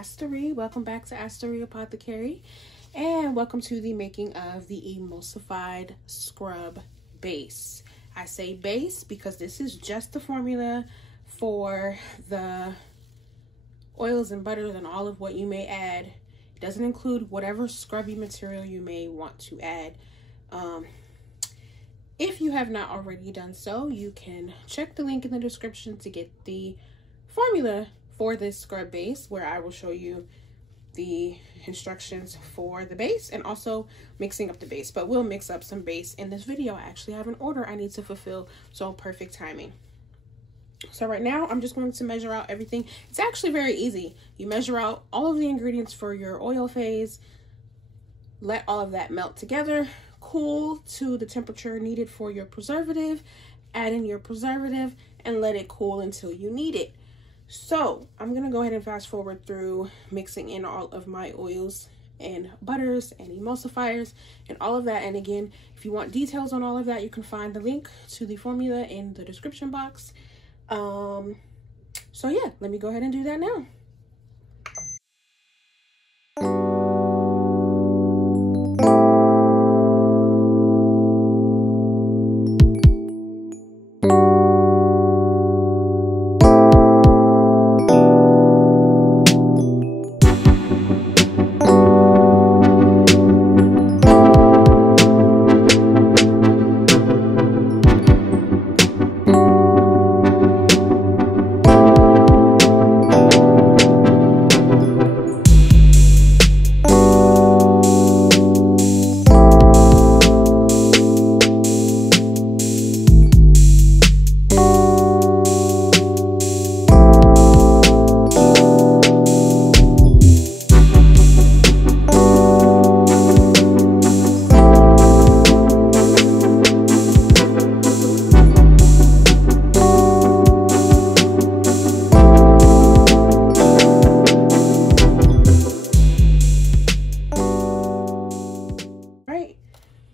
Astarie. Welcome back to Astarie Apothecary, and welcome to the making of the Emulsified Scrub Base. I say base because this is just the formula for the oils and butters and all of what you may add. It doesn't include whatever scrubby material you may want to add. If you have not already done so, you can check the link in the description to get the formula for this scrub base, where I will show you the instructions for the base and also mixing up the base. But we'll mix up some base in this video. I actually have an order I need to fulfill, so perfect timing. So right now I'm just going to measure out everything. It's actually very easy. You measure out all of the ingredients for your oil phase, let all of that melt together, cool to the temperature needed for your preservative, add in your preservative, and let it cool until you need it. So I'm gonna go ahead and fast forward through mixing in all of my oils and butters and emulsifiers and all of that. And again, if you want details on all of that, you can find the link to the formula in the description box. So yeah, let me go ahead and do that now.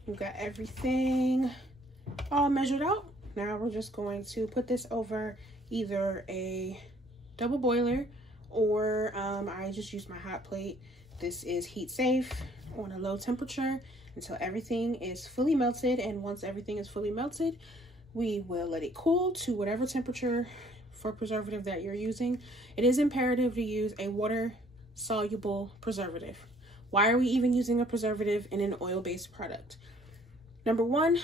We've got everything all measured out. Now we're just going to put this over either a double boiler or I just use my hot plate. This is heat safe on a low temperature until everything is fully melted. And once everything is fully melted, we will let it cool to whatever temperature for preservative that you're using. It is imperative to use a water-soluble preservative. Why are we even using a preservative in an oil-based product? Number one,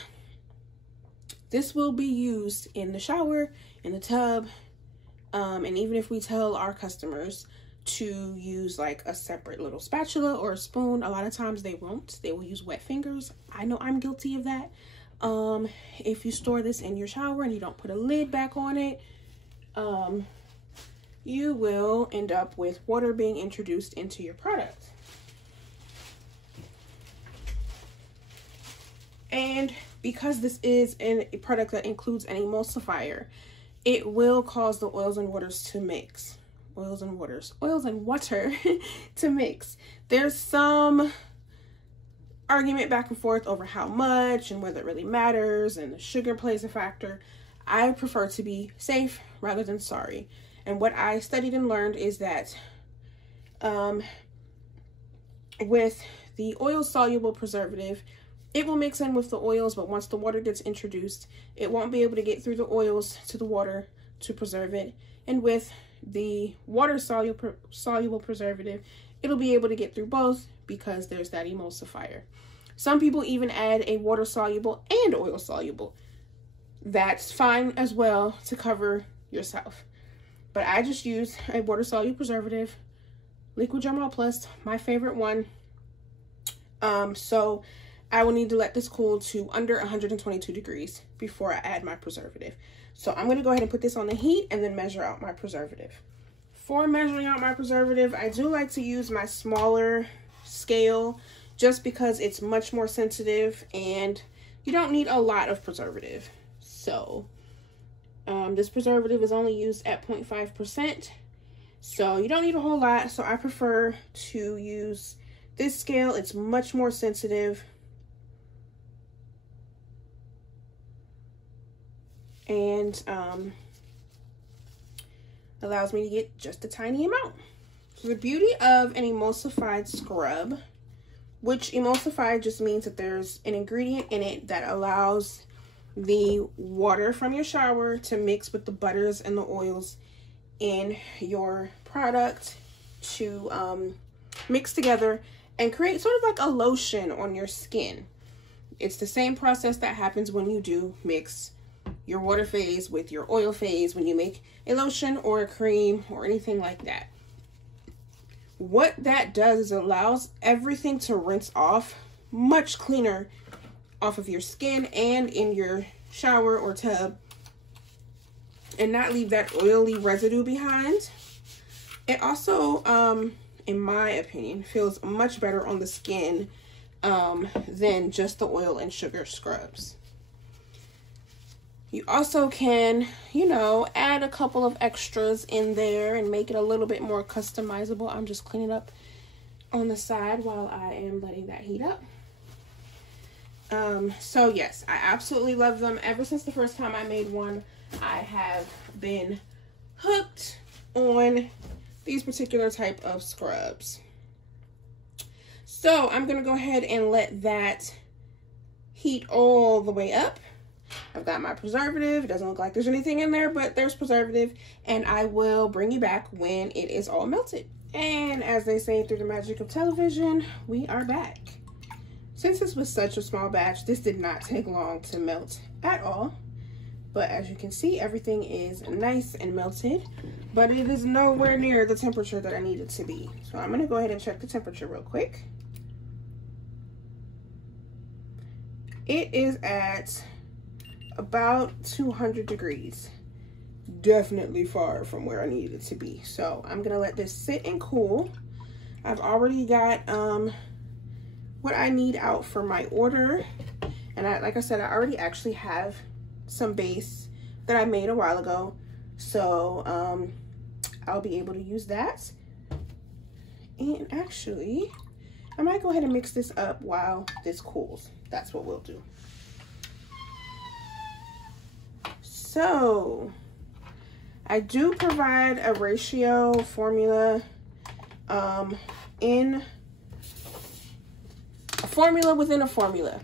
this will be used in the shower, in the tub, and even if we tell our customers to use like a separate little spatula or a spoon, a lot of times they won't. They will use wet fingers. I know I'm guilty of that. If you store this in your shower and you don't put a lid back on it, you will end up with water being introduced into your product. And because this is a product that includes an emulsifier, it will cause the oils and waters to mix. Oils and water to mix. There's some argument back and forth over how much and whether it really matters, and the sugar plays a factor. I prefer to be safe rather than sorry. And what I studied and learned is that with the oil-soluble preservative, it will mix in with the oils, but once the water gets introduced, it won't be able to get through the oils to the water to preserve it. And with the water-soluble preservative, it'll be able to get through both because there's that emulsifier. Some people even add a water-soluble and oil-soluble. That's fine as well to cover yourself. But I just use a water-soluble preservative, Liquid Germall Plus, my favorite one. So I will need to let this cool to under 122 degrees before I add my preservative. So I'm going to go ahead and put this on the heat and then measure out my preservative. For measuring out my preservative, I do like to use my smaller scale just because it's much more sensitive and you don't need a lot of preservative. So this preservative is only used at 0.5%. So you don't need a whole lot. So I prefer to use this scale. It's much more sensitive. And allows me to get just a tiny amount. So the beauty of an emulsified scrub, which emulsified just means that there's an ingredient in it that allows the water from your shower to mix with the butters and the oils in your product to mix together and create sort of like a lotion on your skin. It's the same process that happens when you do mix your water phase with your oil phase, when you make a lotion or a cream or anything like that. What that does is allows everything to rinse off much cleaner off of your skin and in your shower or tub, and not leave that oily residue behind. It also, in my opinion, feels much better on the skin than just the oil and sugar scrubs. You also can, you know, add a couple of extras in there and make it a little bit more customizable. I'm just cleaning up on the side while I am letting that heat up. So yes, I absolutely love them. Ever since the first time I made one, I have been hooked on these particular type of scrubs. So I'm going to go ahead and let that heat all the way up. I've got my preservative. It doesn't look like there's anything in there, but there's preservative, and I will bring you back when it is all melted. And as they say through the magic of television, we are back. Since this was such a small batch, this did not take long to melt at all. But as you can see, everything is nice and melted, but it is nowhere near the temperature that I need it to be. So I'm gonna go ahead and check the temperature real quick. It is at about 200 degrees. Definitely far from where I need it to be. So I'm gonna let this sit and cool. I've already got what I need out for my order. And like I said, I already actually have some base that I made a while ago. So I'll be able to use that. And actually, I might go ahead and mix this up while this cools. That's what we'll do. So I do provide a ratio formula in a formula within a formula.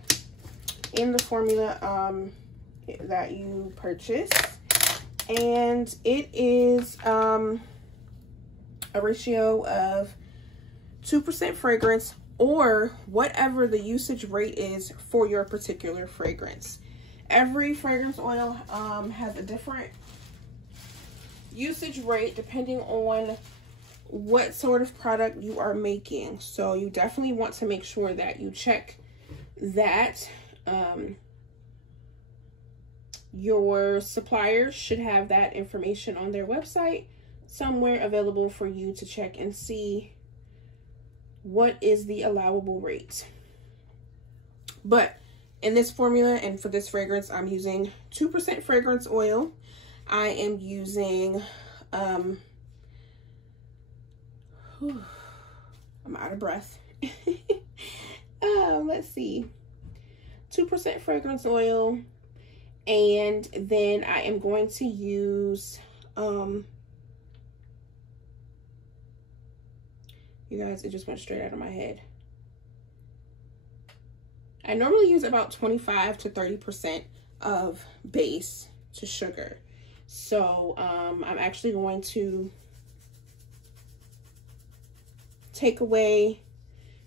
In the formula that you purchase, and it is a ratio of 2% fragrance, or whatever the usage rate is for your particular fragrance. Every fragrance oil has a different usage rate depending on what sort of product you are making. So you definitely want to make sure that you check that. Your supplier should have that information on their website somewhere available for you to check and see what is the allowable rate. But in this formula and for this fragrance, I'm using 2% fragrance oil. I am using I'm out of breath. Let's see, 2% fragrance oil, and then I am going to use you guys, it just went straight out of my head. I normally use about 25 to 30% of base to sugar. So I'm actually going to take away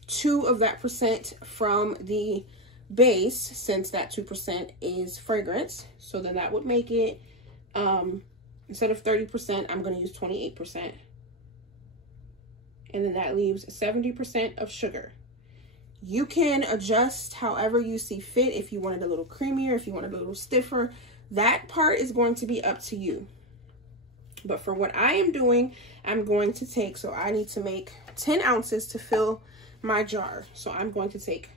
2 of that percent from the base, since that 2% is fragrance. So then that would make it, instead of 30%, I'm going to use 28%. And then that leaves 70% of sugar. You can adjust however you see fit. If you want it a little creamier, if you want it a little stiffer, that part is going to be up to you. But for what I am doing, I'm going to take, so I need to make 10 ounces to fill my jar. So I'm going to take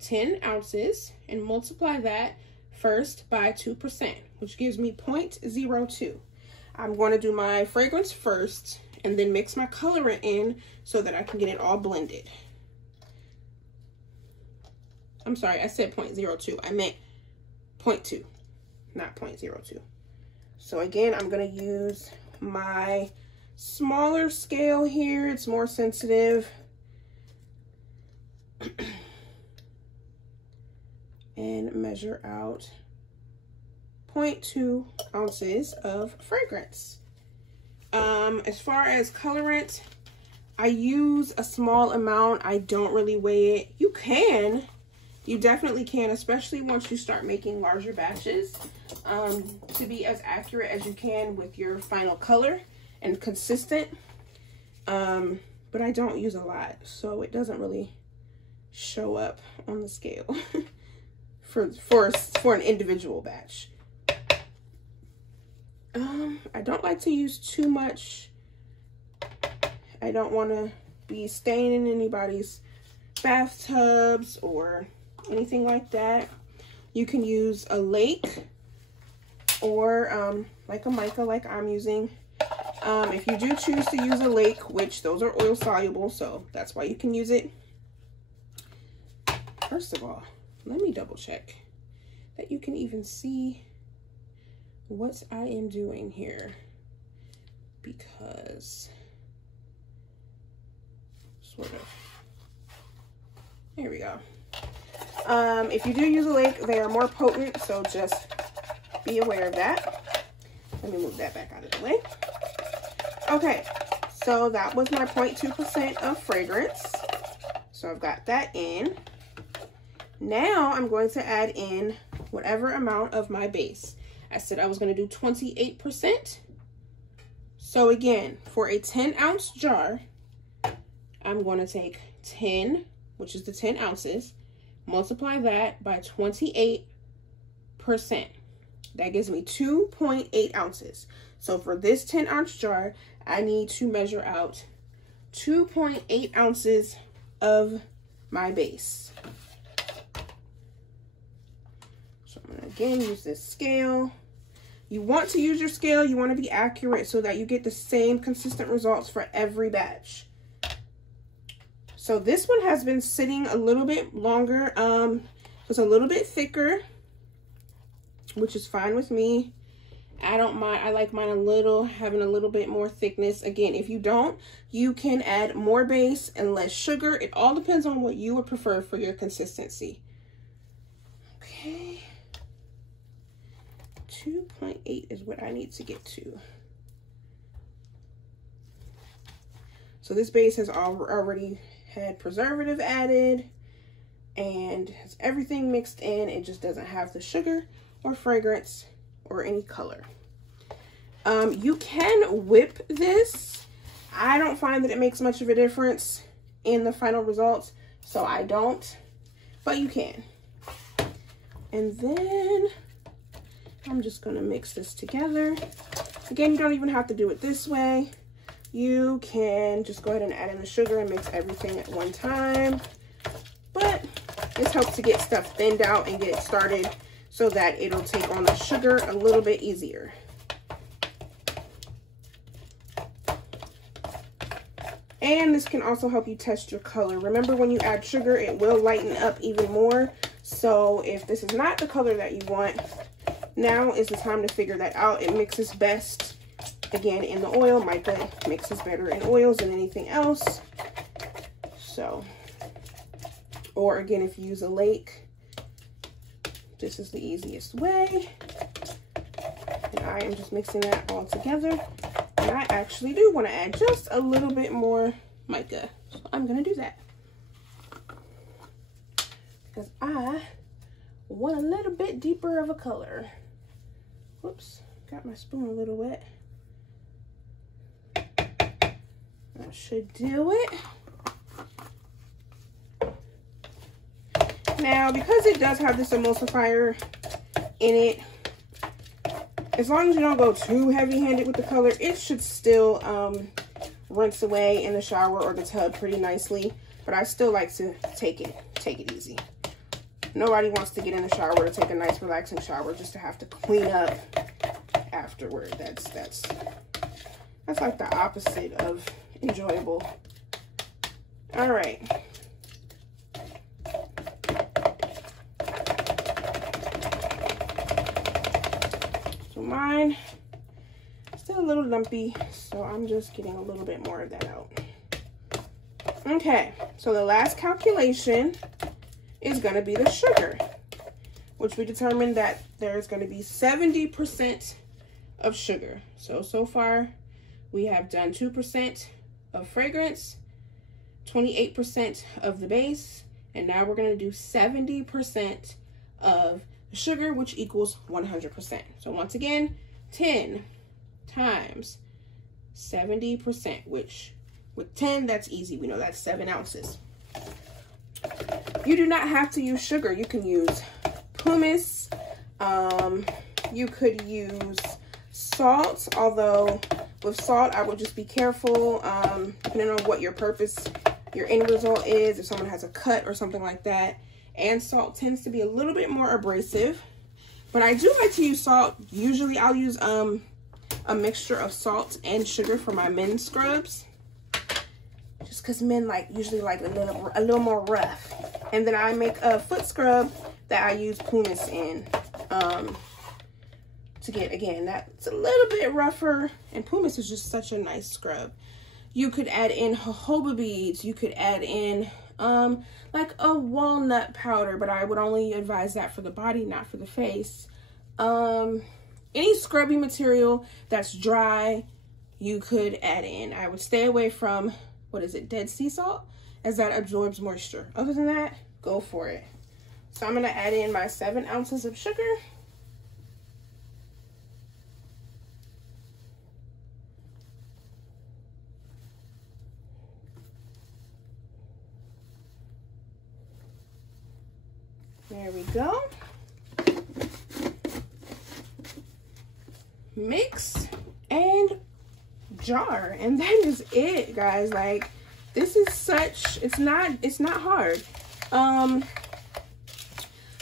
10 ounces and multiply that first by 2%, which gives me 0.02. I'm going to do my fragrance first and then mix my colorant in so that I can get it all blended. I'm sorry, I said 0.02. I meant 0.2, not 0.02. So again, I'm going to use my smaller scale here. It's more sensitive. And measure out 0.2 ounces of fragrance. As far as colorant, I use a small amount. I don't really weigh it. You definitely can, especially once you start making larger batches, to be as accurate as you can with your final color and consistent. But I don't use a lot, so it doesn't really show up on the scale for an individual batch. I don't like to use too much. I don't want to be staining anybody's bathtubs or anything like that. You can use a lake or like a mica like I'm using. If you do choose to use a lake, which those are oil soluble, so that's why you can use it. First of all, let me double check that you can even see what I am doing here, because sort of, there we go. If you do use a lake, they are more potent, so just be aware of that. Let me move that back out of the way. Okay, so that was my 0.2% of fragrance. So I've got that in. Now I'm going to add in whatever amount of my base. I said I was going to do 28%. So again, for a 10-ounce jar, I'm going to take 10, which is the 10 ounces, multiply that by 28%. That gives me 2.8 ounces. So for this 10-ounce jar, I need to measure out 2.8 ounces of my base. So I'm going to again use this scale. You want to use your scale. You want to be accurate so that you get the same consistent results for every batch. So this one has been sitting a little bit longer. It's a little bit thicker, which is fine with me. I don't mind. I like mine having a little bit more thickness. Again, if you don't, you can add more base and less sugar. It all depends on what you would prefer for your consistency. Okay. 2.8 is what I need to get to. So this base has already had preservative added and has everything mixed in. It just doesn't have the sugar or fragrance or any color. You can whip this. I don't find that it makes much of a difference in the final results, so I don't, but you can. And then I'm just gonna mix this together. Again, you don't even have to do it this way. You can just go ahead and add in the sugar and mix everything at one time. But this helps to get stuff thinned out and get it started so that it'll take on the sugar a little bit easier. And this can also help you test your color. Remember, when you add sugar, it will lighten up even more. So if this is not the color that you want, now is the time to figure that out. It mixes best, again, in the oil. Mica mixes better in oils than anything else. So, or again, if you use a lake, this is the easiest way. And I am just mixing that all together. And I actually do want to add just a little bit more mica. So I'm going to do that. Because I want a little bit deeper of a color. Whoops, got my spoon a little wet. That should do it. Now, because it does have this emulsifier in it, as long as you don't go too heavy-handed with the color, it should still rinse away in the shower or the tub pretty nicely. But I still like to take it easy. Nobody wants to get in the shower to take a nice relaxing shower just to have to clean up afterward. That's like the opposite of enjoyable. All right. So mine still a little lumpy, so I'm just getting a little bit more of that out. Okay, so the last calculation is going to be the sugar, which we determined that there's going to be 70% of sugar. So far we have done 2% of fragrance, 28% of the base, and now we're going to do 70% of the sugar, which equals 100%. So once again, 10 times 70%, which with 10, that's easy. We know that's 7 ounces. You do not have to use sugar. You can use pumice. You could use salt, although with salt, I would just be careful, depending on what your purpose, your end result is, if someone has a cut or something like that. And salt tends to be a little bit more abrasive. But I do like to use salt. Usually I'll use a mixture of salt and sugar for my men's scrubs. Just because men usually like a little more rough. And then I make a foot scrub that I use pumice in to get, again, that's a little bit rougher. And pumice is just such a nice scrub. You could add in jojoba beads. You could add in like a walnut powder, but I would only advise that for the body, not for the face. Any scrubby material that's dry, you could add in. I would stay away from, what is it, Dead Sea salt, as that absorbs moisture. Other than that, go for it. So I'm going to add in my 7 ounces of sugar. There we go. Mix and jar, and that is it, guys. Like, this is such, it's not hard.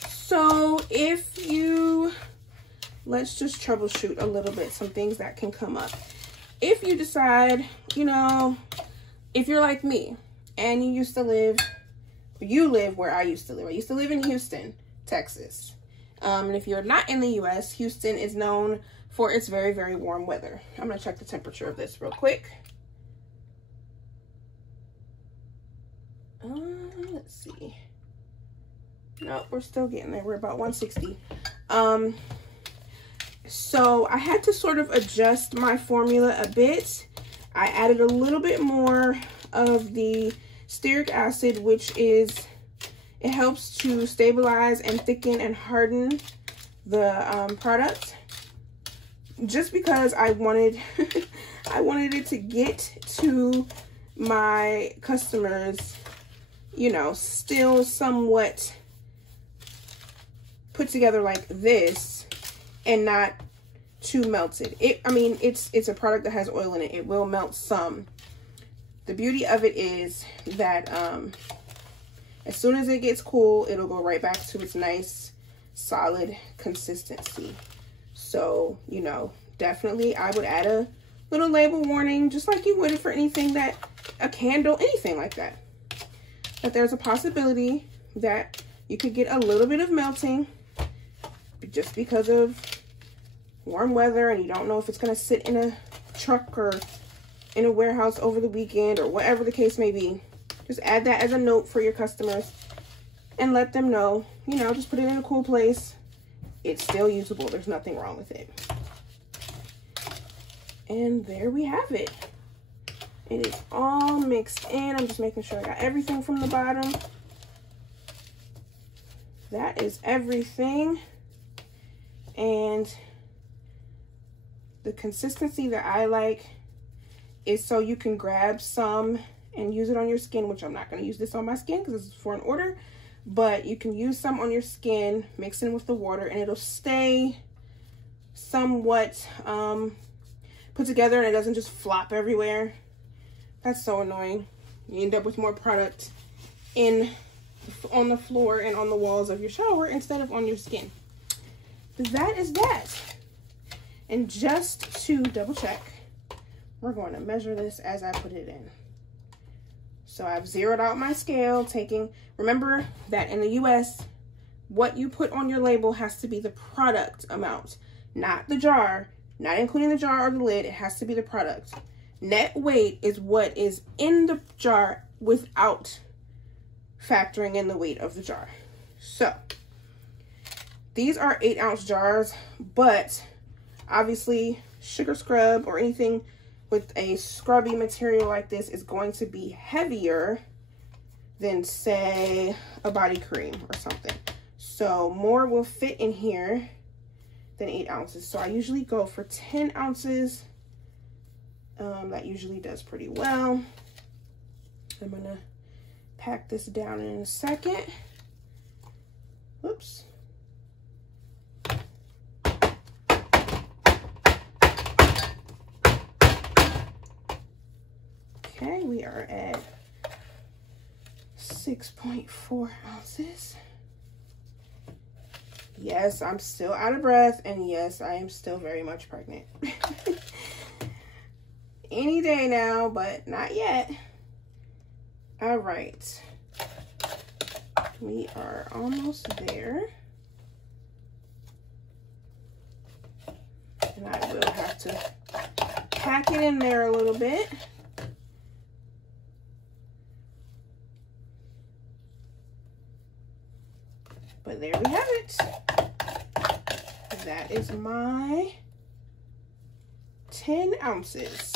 So if you, let's just troubleshoot a little bit some things that can come up. If you decide, you know, if you're like me and you live where I used to live. I used to live in Houston, Texas. And if you're not in the US, Houston is known for its very, very warm weather. I'm gonna check the temperature of this real quick. Let's see. Nope, we're still getting there. We're about 160. So I had to sort of adjust my formula a bit. I added a little bit more of the stearic acid, which is, it helps to stabilize and thicken and harden the product. Just because I wanted I wanted it to get to my customers, you know, still somewhat put together like this and not too melted. I mean, it's a product that has oil in it. It will melt some. The beauty of it is that as soon as it gets cool, it'll go right back to its nice, solid consistency. So, you know, definitely I would add a little label warning, just like you would for anything that, a candle, anything like that. But there's a possibility that you could get a little bit of melting just because of warm weather and you don't know if it's going to sit in a truck or in a warehouse over the weekend or whatever the case may be. Just add that as a note for your customers and let them know, you know, just put it in a cool place. It's still usable. There's nothing wrong with it. And there we have it. It is all mixed in. I'm just making sure I got everything from the bottom. That is everything. And the consistency that I like is so you can grab some and use it on your skin, which I'm not going to use this on my skin because this is for an order. But you can use some on your skin, mix in with the water, and it'll stay somewhat put together and it doesn't just flop everywhere. That's so annoying. You end up with more product on the floor and on the walls of your shower instead of on your skin. But that is that. And just to double check, we're going to measure this as I put it in. So I've zeroed out my scale, remember that in the US, what you put on your label has to be the product amount, not the jar, not including the jar or the lid. It has to be the product. Net weight is what is in the jar without factoring in the weight of the jar. So these are 8-ounce jars, but obviously sugar scrub or anything with a scrubby material like this is going to be heavier than, say, a body cream or something. So more will fit in here than 8 ounces. So I usually go for 10 ounces. That usually does pretty well. I'm gonna pack this down in a second. Whoops. Okay, we are at 6.4 ounces. Yes, I'm still out of breath, and yes, I am still very much pregnant. Any day now, but not yet. All right. We are almost there. And I will have to pack it in there a little bit. But there we have it. That is my 10 ounces.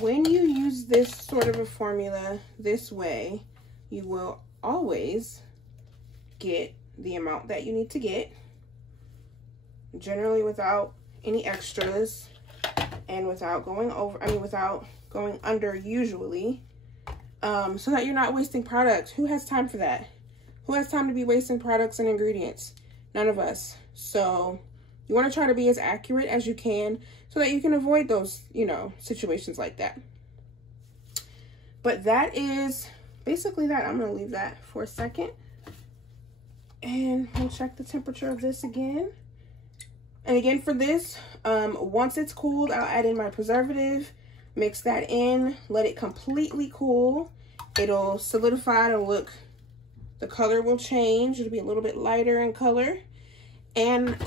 When you use this sort of a formula this way, you will always get the amount that you need to get, generally without any extras and without going over, without going under usually, so that you're not wasting products. Who has time for that? Who has time to be wasting products and ingredients? None of us. So you want to try to be as accurate as you can so that you can avoid those, you know, situations like that. But that is basically that. I'm going to leave that for a second. And we'll check the temperature of this again. And again, for this, once it's cooled, I'll add in my preservative, mix that in, let it completely cool. It'll solidify, it'll look, the color will change. It'll be a little bit lighter in color. And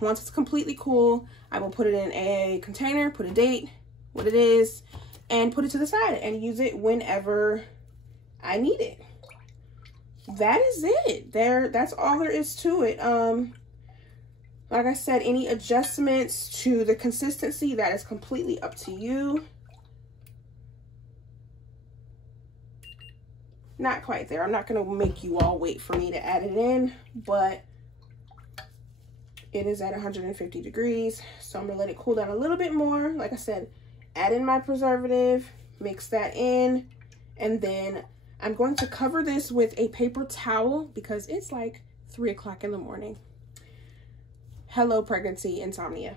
once it's completely cool, I will put it in a container, put a date, what it is, and put it to the side and use it whenever I need it. That is it. That's all there is to it. Like I said, any adjustments to the consistency, that is completely up to you. Not quite there. I'm not going to make you all wait for me to add it in, but it is at 150 degrees. So I'm going to let it cool down a little bit more. Like I said, add in my preservative, mix that in, and then I'm going to cover this with a paper towel because it's like 3 o'clock in the morning. Hello, pregnancy insomnia.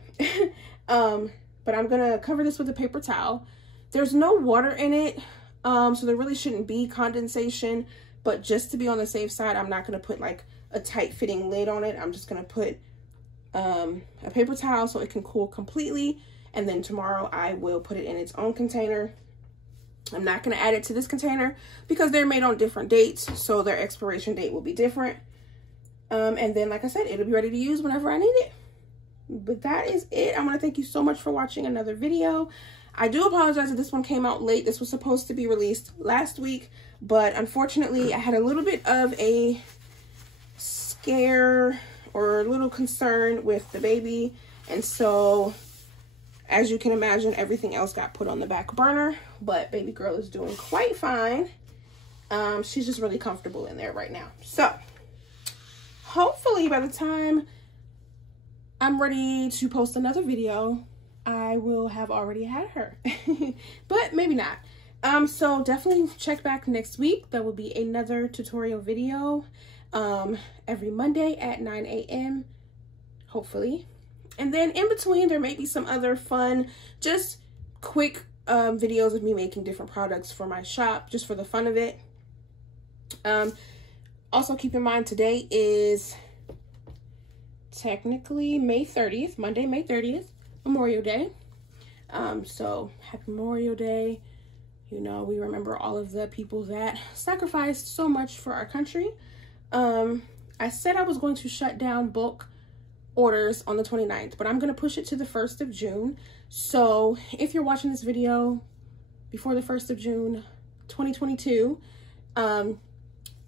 But I'm going to cover this with a paper towel. There's no water in it, so there really shouldn't be condensation. But just to be on the safe side, I'm not going to put like a tight fitting lid on it. I'm just going to put a paper towel so it can cool completely. And then tomorrow I will put it in its own container. I'm not going to add it to this container because they're made on different dates, so their expiration date will be different. And then, like I said, it'll be ready to use whenever I need it. But that is it. I want to thank you so much for watching another video. I do apologize that this one came out late. This was supposed to be released last week, but unfortunately I had a little bit of a scare or a little concern with the baby. And so, as you can imagine, everything else got put on the back burner, but baby girl is doing quite fine. She's just really comfortable in there right now. So hopefully by the time I'm ready to post another video, I will have already had her, but maybe not. So definitely check back next week. There will be another tutorial video every Monday at 9 a.m. hopefully. And then in between, there may be some other fun, just quick videos of me making different products for my shop, just for the fun of it. Also keep in mind, today is technically May 30th, Monday, May 30th, Memorial Day. So happy Memorial Day. You know, we remember all of the people that sacrificed so much for our country. I said I was going to shut down bulk orders on the 29th, but I'm going to push it to the 1st of June. So if you're watching this video before the 1st of June 2022,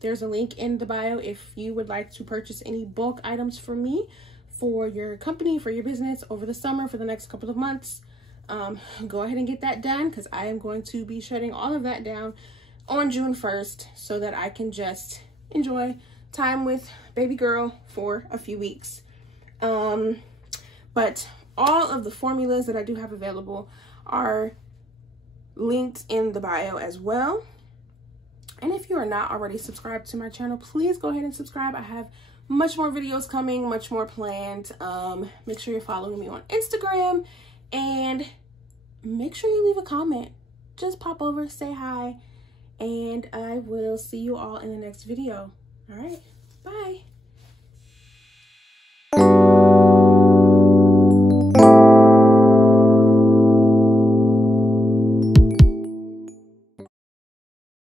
there's a link in the bio if you would like to purchase any bulk items from me for your company, for your business over the summer, for the next couple of months. Go ahead and get that done, because I am going to be shutting all of that down on June 1st so that I can just enjoy time with baby girl for a few weeks. But all of the formulas that I do have available are linked in the bio as well. And if you are not already subscribed to my channel, please go ahead and subscribe. I have much more videos coming, much more planned. Make sure you're following me on Instagram, and make sure you leave a comment. Just pop over, say hi, and I will see you all in the next video. All right, bye.